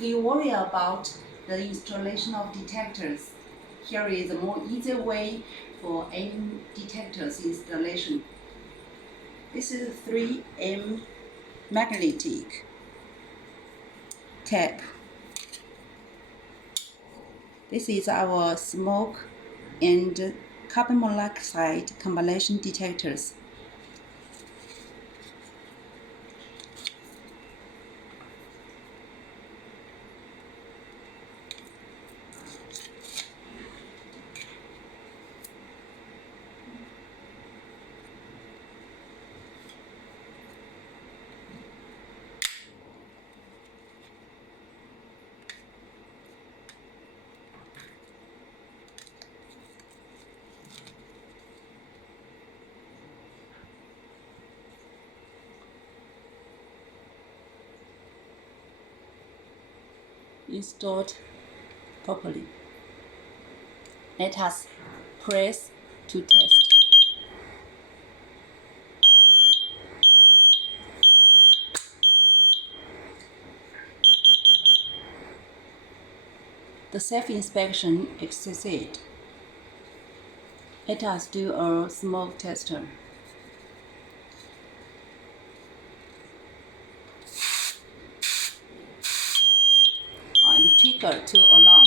If you worry about the installation of detectors, here is a more easy way for any detectors installation. This is a 3M magnetic tape. This is our smoke and carbon monoxide combination detectors. Installed properly. Let us press to test. The self-inspection exceeded. Let us do a smoke tester. The trigger to alarm.